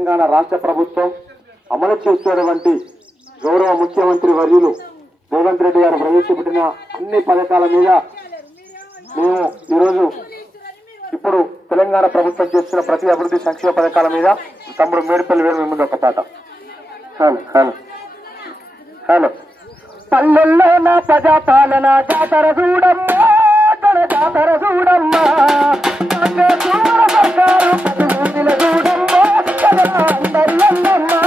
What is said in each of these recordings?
తెలంగాణ రాష్ట్ర ప్రభుత్వం అమలు చేస్తున్నటువంటి గౌరవ ముఖ్యమంత్రి వర్యులు రేవంత్ రెడ్డి గారు ప్రవేశపెట్టిన అన్ని పథకాల మీద మేము ఈరోజు ఇప్పుడు తెలంగాణ ప్రభుత్వం చేస్తున్న ప్రతి అభివృద్ధి సంక్షేమ పథకాల మీద తమ్ముడు మేడిపల్లి వేరు ముందు ఒక పాట. హలో హలో హలో పల్లెల్లో నా ప్రజాపాలన జాతర చూడమ్మా జాతర చూడమ్మా సర్కారు పది చూడమ్మా అందరిల్లమ్మా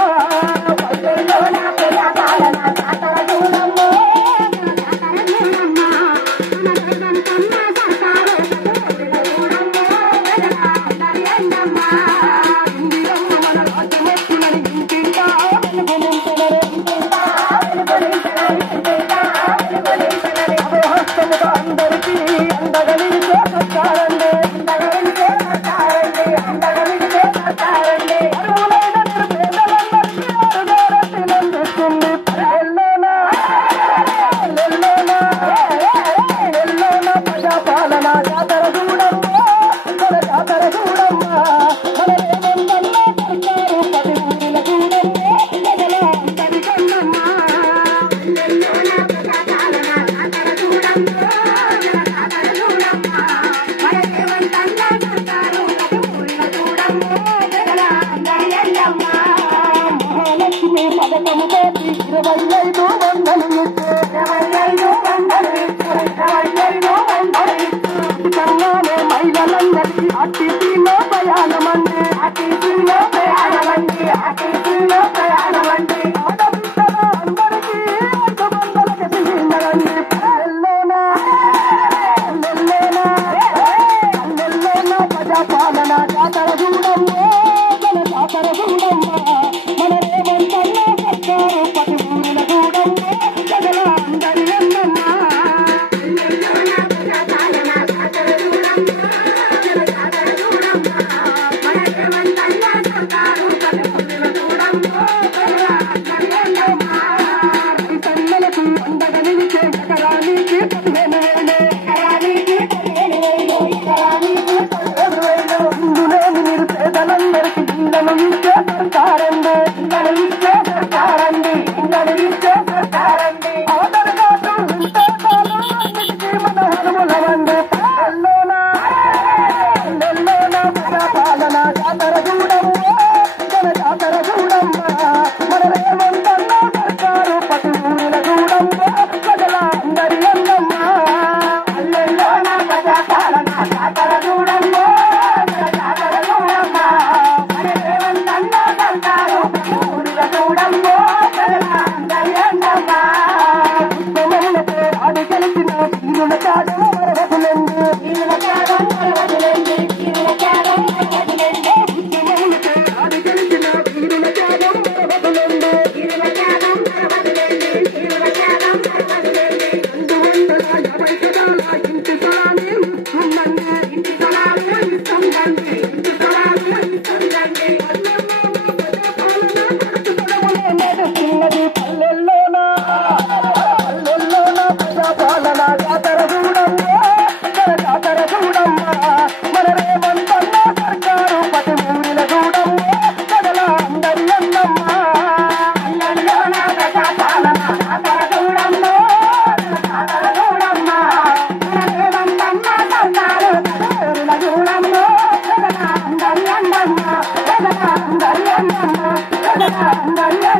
పల్లెల్లో నా ప్రజాపాలన జాతర చూడమ్మా Andariya